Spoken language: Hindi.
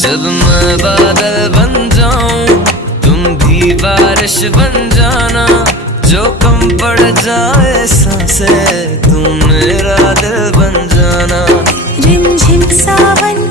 जब मैं बादल बन जाऊं तुम भी बारिश बन जाना, जो कम पड़ जाए सांसें तुम मेरा दिल बन जाना। रिमझिम सावन